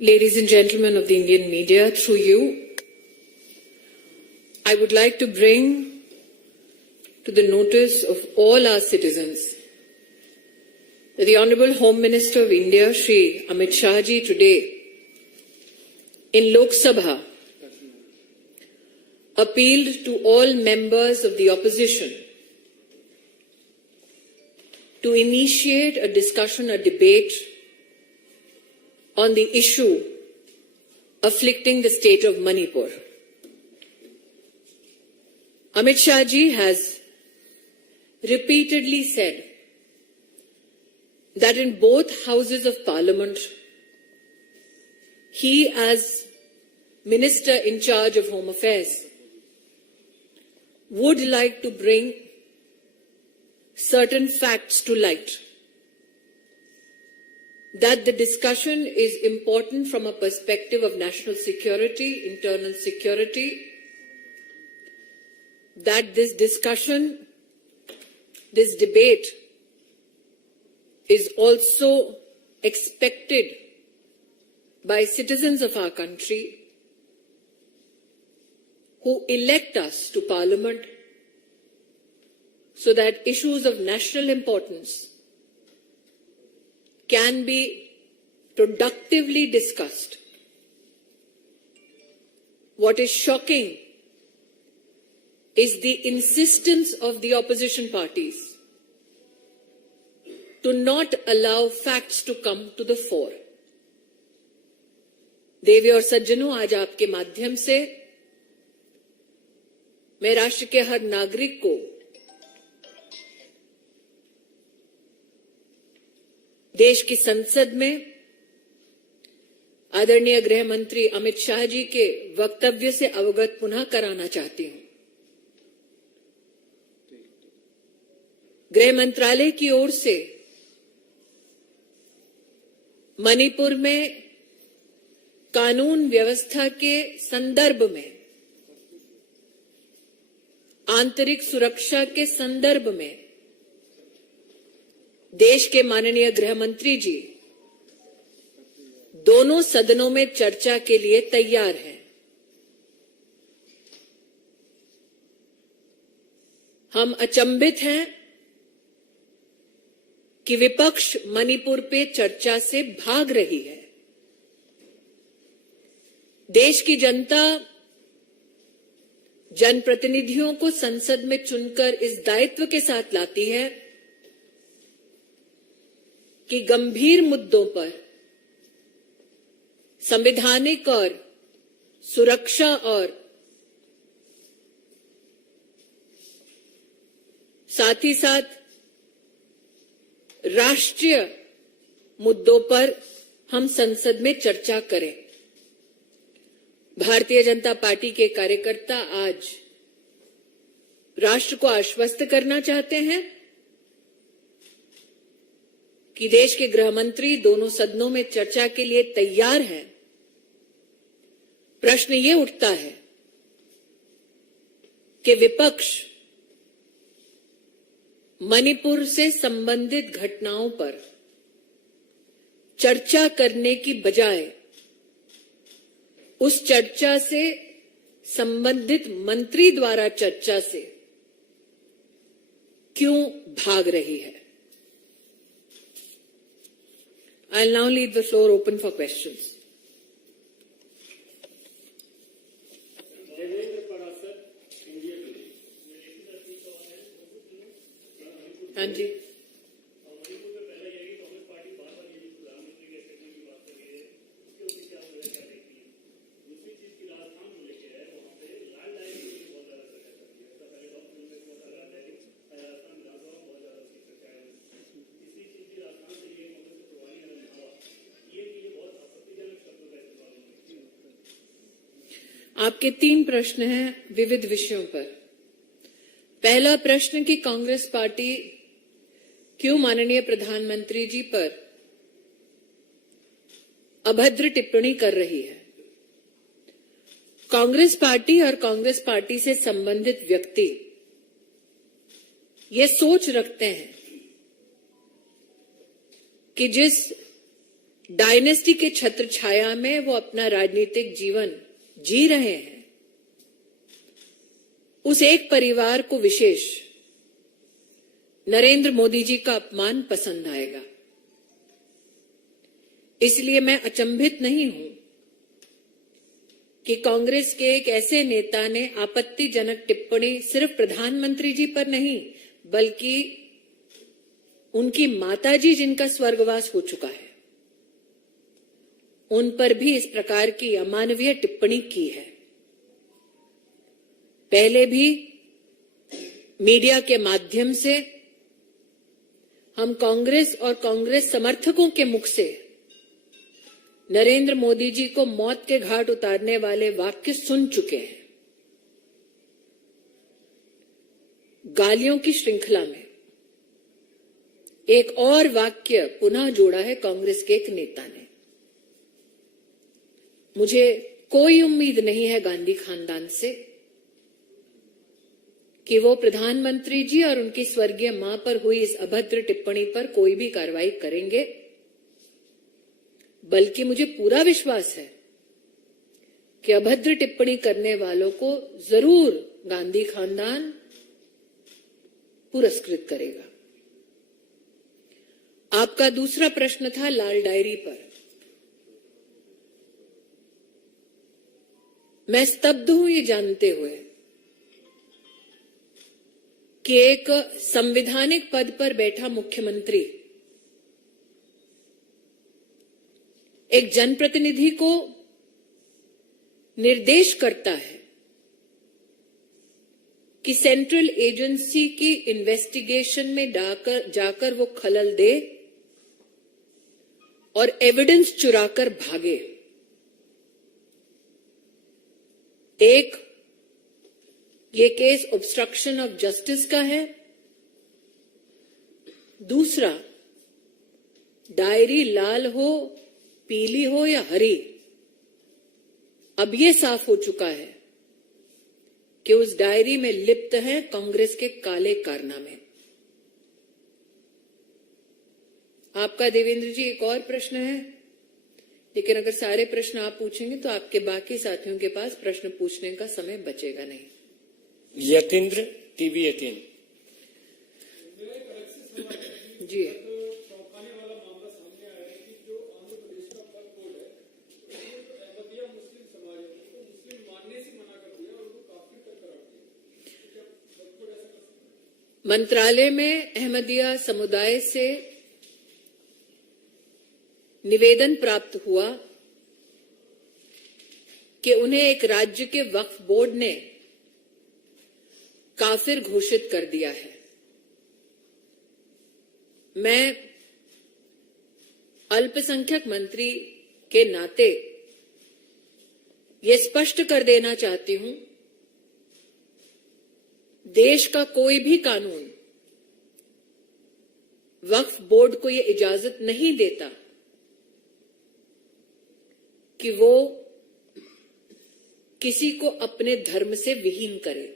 Ladies and gentlemen of the Indian media, through you, I would like to bring to the notice of all our citizens that the Honourable Home Minister of India, Shri Amit Shah Ji, today in Lok Sabha appealed to all members of the opposition to initiate a discussion, a debate on the issue afflicting the state of Manipur. Amit Shah Ji has repeatedly said that in both houses of parliament, he as Minister in charge of Home Affairs would like to bring certain facts to light, that the discussion is important from a perspective of national security, internal security, that this discussion, this debate is also expected by citizens of our country who elect us to Parliament so that issues of national importance can be productively discussed. What is shocking is the insistence of the opposition parties to not allow facts to come to the fore. देवी और सज्जनों, आज आपके माध्यम से मैं राष्ट्र के हर नागरिक को देश की संसद में आदरणीय गृह मंत्री अमित शाह जी के वक्तव्य से अवगत पुनः कराना चाहती हूं। गृह मंत्रालय की ओर से मणिपुर में कानून व्यवस्था के संदर्भ में, आंतरिक सुरक्षा के संदर्भ में देश के माननीय गृह मंत्री जी दोनों सदनों में चर्चा के लिए तैयार हैं। हम अचंभित हैं कि विपक्ष मणिपुर पे चर्चा से भाग रही है। देश की जनता जनप्रतिनिधियों को संसद में चुनकर इस दायित्व के साथ लाती है कि गंभीर मुद्दों पर संवैधानिक और सुरक्षा और साथ ही साथ राष्ट्रीय मुद्दों पर हम संसद में चर्चा करें। भारतीय जनता पार्टी के कार्यकर्ता आज राष्ट्र को आश्वस्त करना चाहते हैं कि देश के गृह मंत्री दोनों सदनों में चर्चा के लिए तैयार हैं। प्रश्न ये उठता है कि विपक्ष मणिपुर से संबंधित घटनाओं पर चर्चा करने की बजाय उस चर्चा से संबंधित मंत्री द्वारा चर्चा से क्यों भाग रही है। I'll now leave the floor open for questions. हाँ जी, आपके 3 प्रश्न हैं विविध विषयों पर। पहला प्रश्न कि कांग्रेस पार्टी क्यों माननीय प्रधानमंत्री जी पर अभद्र टिप्पणी कर रही है। कांग्रेस पार्टी और कांग्रेस पार्टी से संबंधित व्यक्ति ये सोच रखते हैं कि जिस डायनेस्टी के छत्र छाया में वो अपना राजनीतिक जीवन जी रहे हैं, उस एक परिवार को विशेष नरेंद्र मोदी जी का अपमान पसंद आएगा। इसलिए मैं अचंभित नहीं हूं कि कांग्रेस के एक ऐसे नेता ने आपत्तिजनक टिप्पणी सिर्फ प्रधानमंत्री जी पर नहीं, बल्कि उनकी माताजी जिनका स्वर्गवास हो चुका है, उन पर भी इस प्रकार की अमानवीय टिप्पणी की है। पहले भी मीडिया के माध्यम से हम कांग्रेस और कांग्रेस समर्थकों के मुख से नरेंद्र मोदी जी को मौत के घाट उतारने वाले वाक्य सुन चुके हैं। गालियों की श्रृंखला में एक और वाक्य पुनः जोड़ा है कांग्रेस के एक नेता ने। मुझे कोई उम्मीद नहीं है गांधी खानदान से कि वो प्रधानमंत्री जी और उनकी स्वर्गीय मां पर हुई इस अभद्र टिप्पणी पर कोई भी कार्रवाई करेंगे, बल्कि मुझे पूरा विश्वास है कि अभद्र टिप्पणी करने वालों को जरूर गांधी खानदान पुरस्कृत करेगा। आपका दूसरा प्रश्न था लाल डायरी पर। मैं स्तब्ध हूं ये जानते हुए कि एक संवैधानिक पद पर बैठा मुख्यमंत्री एक जनप्रतिनिधि को निर्देश करता है कि सेंट्रल एजेंसी की इन्वेस्टिगेशन में जाकर वो खलल दे और एविडेंस चुराकर भागे। एक, ये केस ऑब्स्ट्रक्शन ऑफ जस्टिस का है। दूसरा, डायरी लाल हो, पीली हो या हरी, अब ये साफ हो चुका है कि उस डायरी में लिप्त है कांग्रेस के काले कारनामे। आपका देवेंद्र जी एक और प्रश्न है, लेकिन अगर सारे प्रश्न आप पूछेंगे तो आपके बाकी साथियों के पास प्रश्न पूछने का समय बचेगा नहीं। यतीन्द्र, टीवी 18। जी, मंत्रालय में अहमदिया समुदाय से निवेदन प्राप्त हुआ कि उन्हें एक राज्य के वक्फ बोर्ड ने काफिर घोषित कर दिया है। मैं अल्पसंख्यक मंत्री के नाते ये स्पष्ट कर देना चाहती हूं, देश का कोई भी कानून वक्फ बोर्ड को यह इजाजत नहीं देता कि वो किसी को अपने धर्म से विहीन करे।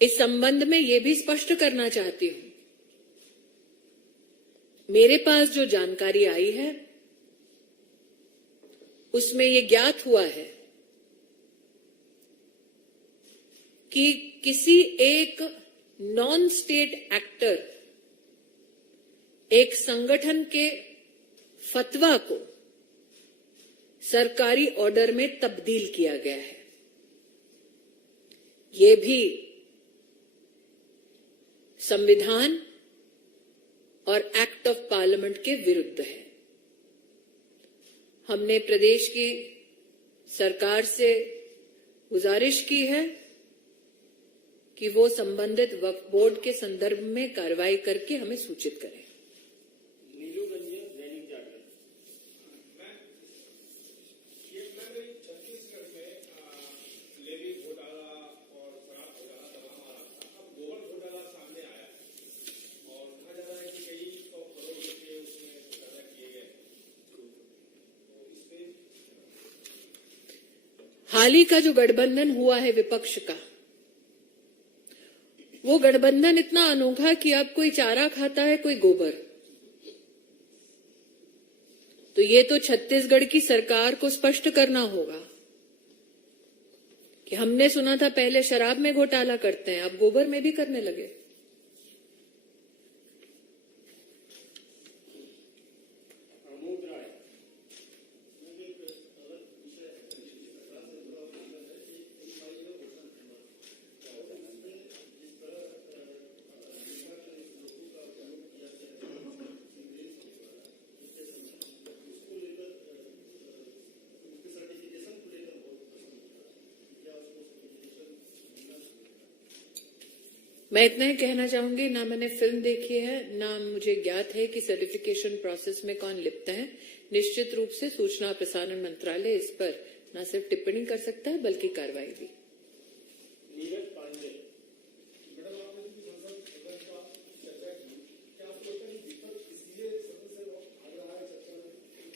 इस संबंध में यह भी स्पष्ट करना चाहती हूं, मेरे पास जो जानकारी आई है उसमें यह ज्ञात हुआ है कि किसी एक नॉन स्टेट एक्टर एक संगठन के फतवा को सरकारी ऑर्डर में तब्दील किया गया है। ये भी संविधान और एक्ट ऑफ पार्लियामेंट के विरुद्ध है। हमने प्रदेश की सरकार से गुजारिश की है कि वो संबंधित वक्फ बोर्ड के संदर्भ में कार्रवाई करके हमें सूचित करें। हाल ही का जो गठबंधन हुआ है विपक्ष का, वो गठबंधन इतना अनोखा कि अब कोई चारा खाता है, कोई गोबर। तो ये तो छत्तीसगढ़ की सरकार को स्पष्ट करना होगा कि हमने सुना था पहले शराब में घोटाला करते हैं, अब गोबर में भी करने लगे। मैं इतना ही कहना चाहूंगी, ना मैंने फिल्म देखी है, ना मुझे ज्ञात है कि सर्टिफिकेशन प्रोसेस में कौन लिप्त है। निश्चित रूप से सूचना और प्रसारण मंत्रालय इस पर न सिर्फ टिप्पणी कर सकता है बल्कि कार्रवाई भी। नीरज पांडे, मैडम आपने जो संसद सदन का चर्चा की, क्या आपको लगता है कि विपक्ष इसलिए सदन से भाग रहा है चर्चा में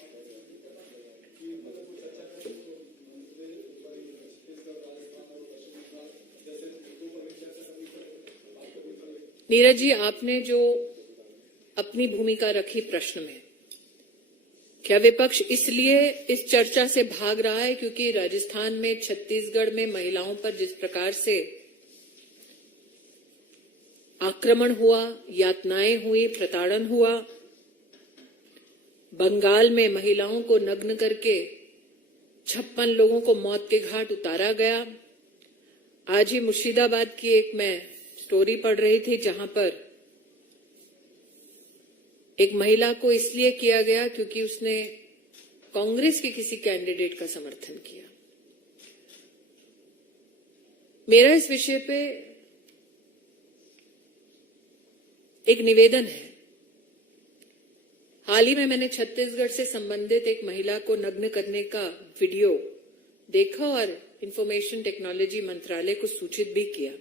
कि मतलब कोई चर्चा करें तो छत्तीसगढ़, राजस्थान और पश्चिम बंगाल जैसे मुद्दों पर भी चर्चा करनी पड़े? नीरज जी, आपने जो अपनी भूमिका रखी प्रश्न में, क्या विपक्ष इसलिए इस चर्चा से भाग रहा है क्योंकि राजस्थान में, छत्तीसगढ़ में महिलाओं पर जिस प्रकार से आक्रमण हुआ, यातनाएं हुई, प्रताड़न हुआ, बंगाल में महिलाओं को नग्न करके 56 लोगों को मौत के घाट उतारा गया। आज ही मुर्शिदाबाद की एक मैं स्टोरी पढ़ रही थी जहां पर एक महिला को इसलिए किया गया क्योंकि उसने कांग्रेस के किसी कैंडिडेट का समर्थन किया। मेरा इस विषय पे एक निवेदन है। हाल ही में मैंने छत्तीसगढ़ से संबंधित एक महिला को नग्न करने का वीडियो देखा और इंफॉर्मेशन टेक्नोलॉजी मंत्रालय को सूचित भी किया।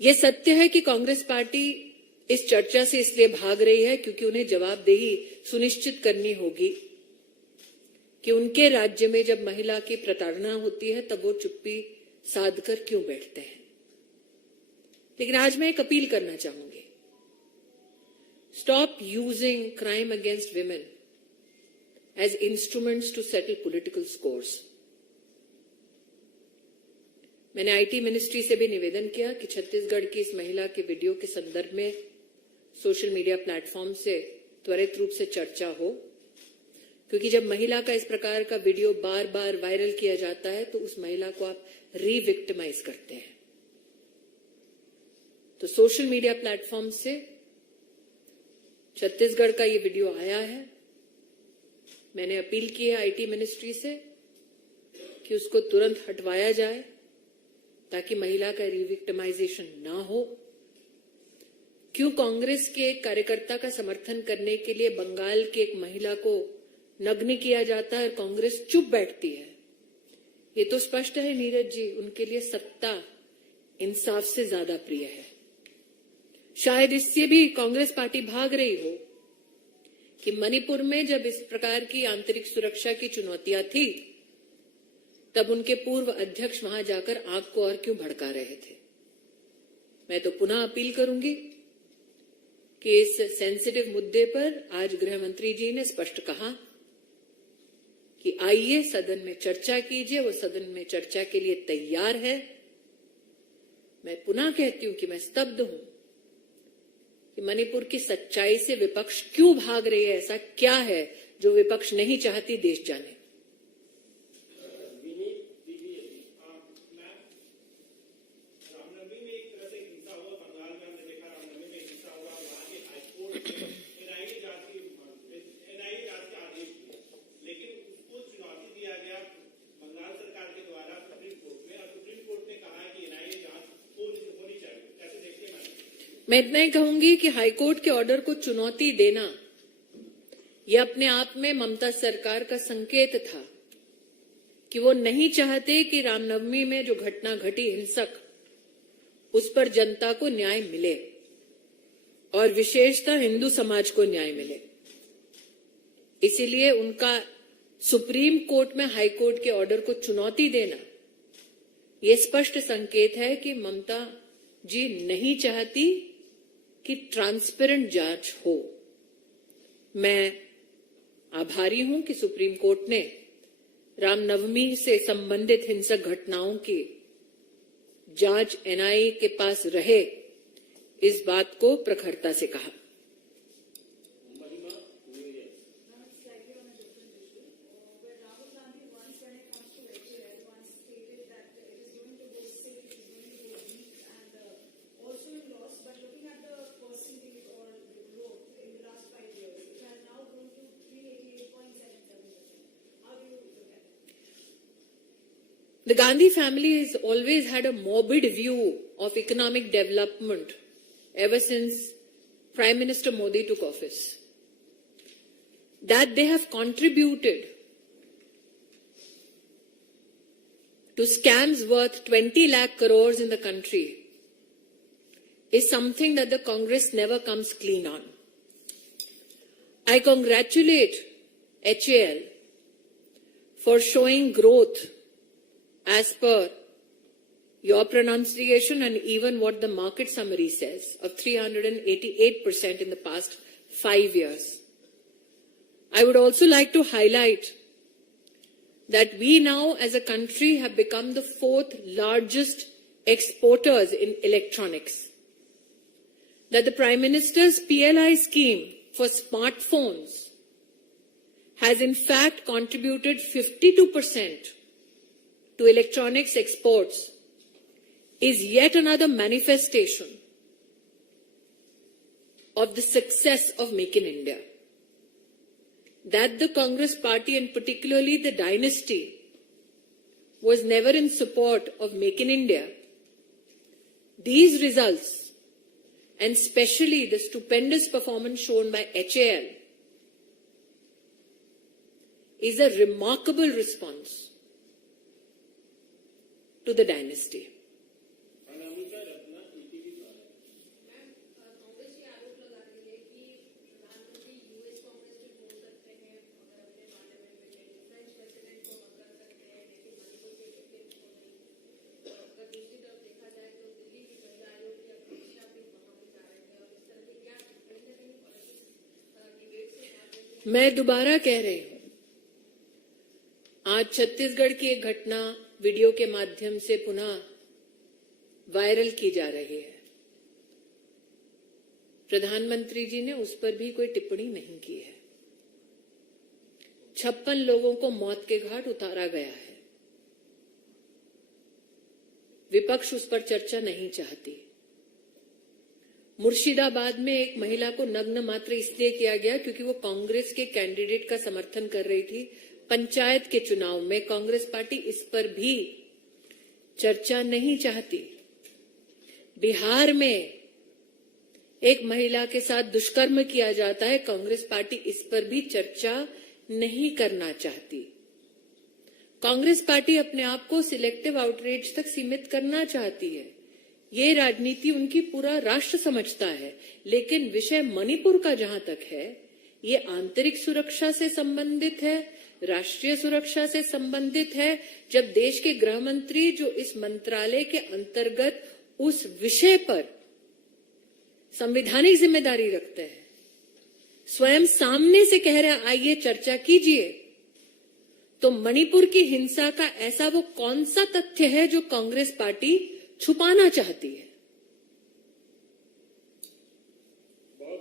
यह सत्य है कि कांग्रेस पार्टी इस चर्चा से इसलिए भाग रही है क्योंकि उन्हें जवाबदेही सुनिश्चित करनी होगी कि उनके राज्य में जब महिला की प्रताड़ना होती है तब वो चुप्पी साध कर क्यों बैठते हैं। लेकिन आज मैं एक अपील करना चाहूंगी, stop using crime against women as instruments to settle political scores. मैंने आईटी मिनिस्ट्री से भी निवेदन किया कि छत्तीसगढ़ की इस महिला के वीडियो के संदर्भ में सोशल मीडिया प्लेटफॉर्म से त्वरित रूप से चर्चा हो, क्योंकि जब महिला का इस प्रकार का वीडियो बार बार वायरल किया जाता है तो उस महिला को आप रीविक्टिमाइज करते हैं। तो सोशल मीडिया प्लेटफॉर्म से छत्तीसगढ़ का ये वीडियो आया है। मैंने अपील की है आईटी मिनिस्ट्री से कि उसको तुरंत हटवाया जाए ताकि महिला का रिविक्टिमाइजेशन ना हो। क्यों कांग्रेस के एक कार्यकर्ता का समर्थन करने के लिए बंगाल की एक महिला को नग्न किया जाता है और कांग्रेस चुप बैठती है? ये तो स्पष्ट है नीरज जी, उनके लिए सत्ता इंसाफ से ज्यादा प्रिय है। शायद इससे भी कांग्रेस पार्टी भाग रही हो कि मणिपुर में जब इस प्रकार की आंतरिक सुरक्षा की चुनौतियां थी तब उनके पूर्व अध्यक्ष वहां जाकर आग को और क्यों भड़का रहे थे। मैं तो पुनः अपील करूंगी कि इस सेंसिटिव मुद्दे पर आज गृह मंत्री जी ने स्पष्ट कहा कि आइए सदन में चर्चा कीजिए। वो सदन में चर्चा के लिए तैयार है। मैं पुनः कहती हूं कि मैं स्तब्ध हूं कि मणिपुर की सच्चाई से विपक्ष क्यों भाग रही है। ऐसा क्या है जो विपक्ष नहीं चाहती देश जाने। मैं इतना ही कहूंगी कि हाईकोर्ट के ऑर्डर को चुनौती देना यह अपने आप में ममता सरकार का संकेत था कि वो नहीं चाहते कि रामनवमी में जो घटना घटी हिंसक, उस पर जनता को न्याय मिले और विशेषतः हिंदू समाज को न्याय मिले। इसीलिए उनका सुप्रीम कोर्ट में हाई कोर्ट के ऑर्डर को चुनौती देना ये स्पष्ट संकेत है कि ममता जी नहीं चाहती कि ट्रांसपेरेंट जांच हो। मैं आभारी हूं कि सुप्रीम कोर्ट ने रामनवमी से संबंधित हिंसक घटनाओं की जांच एनआईए के पास रहे, इस बात को प्रखरता से कहा। The Gandhi family has always had a morbid view of economic development ever since Prime Minister Modi took office. That they have contributed to scams worth 20 lakh crores in the country is something that the Congress never comes clean on. I congratulate HAL for showing growth as per your pronunciation and even what the market summary says of 388% in the past 5 years. I would also like to highlight that we now as a country have become the 4th largest exporters in electronics. That the Prime Minister's PLI scheme for smartphones has in fact contributed 52% to electronics exports is yet another manifestation of the success of Make in India. That the Congress party and particularly the dynasty was never in support of Make in India. These results, and especially the stupendous performance shown by HAL, is a remarkable response to the dynasty. मैं दोबारा कह रही हूं, आज छत्तीसगढ़ की एक घटना video के माध्यम से पुनः वायरल की जा रही है। प्रधानमंत्री जी ने उस पर भी कोई टिप्पणी नहीं की है। 56 लोगों को मौत के घाट उतारा गया है। विपक्ष उस पर चर्चा नहीं चाहती। मुर्शिदाबाद में एक महिला को नग्न मात्र इसलिए किया गया क्योंकि वो कांग्रेस के कैंडिडेट का समर्थन कर रही थी। पंचायत के चुनाव में कांग्रेस पार्टी इस पर भी चर्चा नहीं चाहती। बिहार में एक महिला के साथ दुष्कर्म किया जाता है, कांग्रेस पार्टी इस पर भी चर्चा नहीं करना चाहती। कांग्रेस पार्टी अपने आप को सिलेक्टिव आउटरीच तक सीमित करना चाहती है। ये राजनीति उनकी पूरा राष्ट्र समझता है, लेकिन विषय मणिपुर का जहां तक है, ये आंतरिक सुरक्षा से संबंधित है, राष्ट्रीय सुरक्षा से संबंधित है। जब देश के गृह मंत्री जो इस मंत्रालय के अंतर्गत उस विषय पर संवैधानिक जिम्मेदारी रखते हैं, स्वयं सामने से कह रहे हैं आइए चर्चा कीजिए, तो मणिपुर की हिंसा का ऐसा वो कौन सा तथ्य है जो कांग्रेस पार्टी छुपाना चाहती है?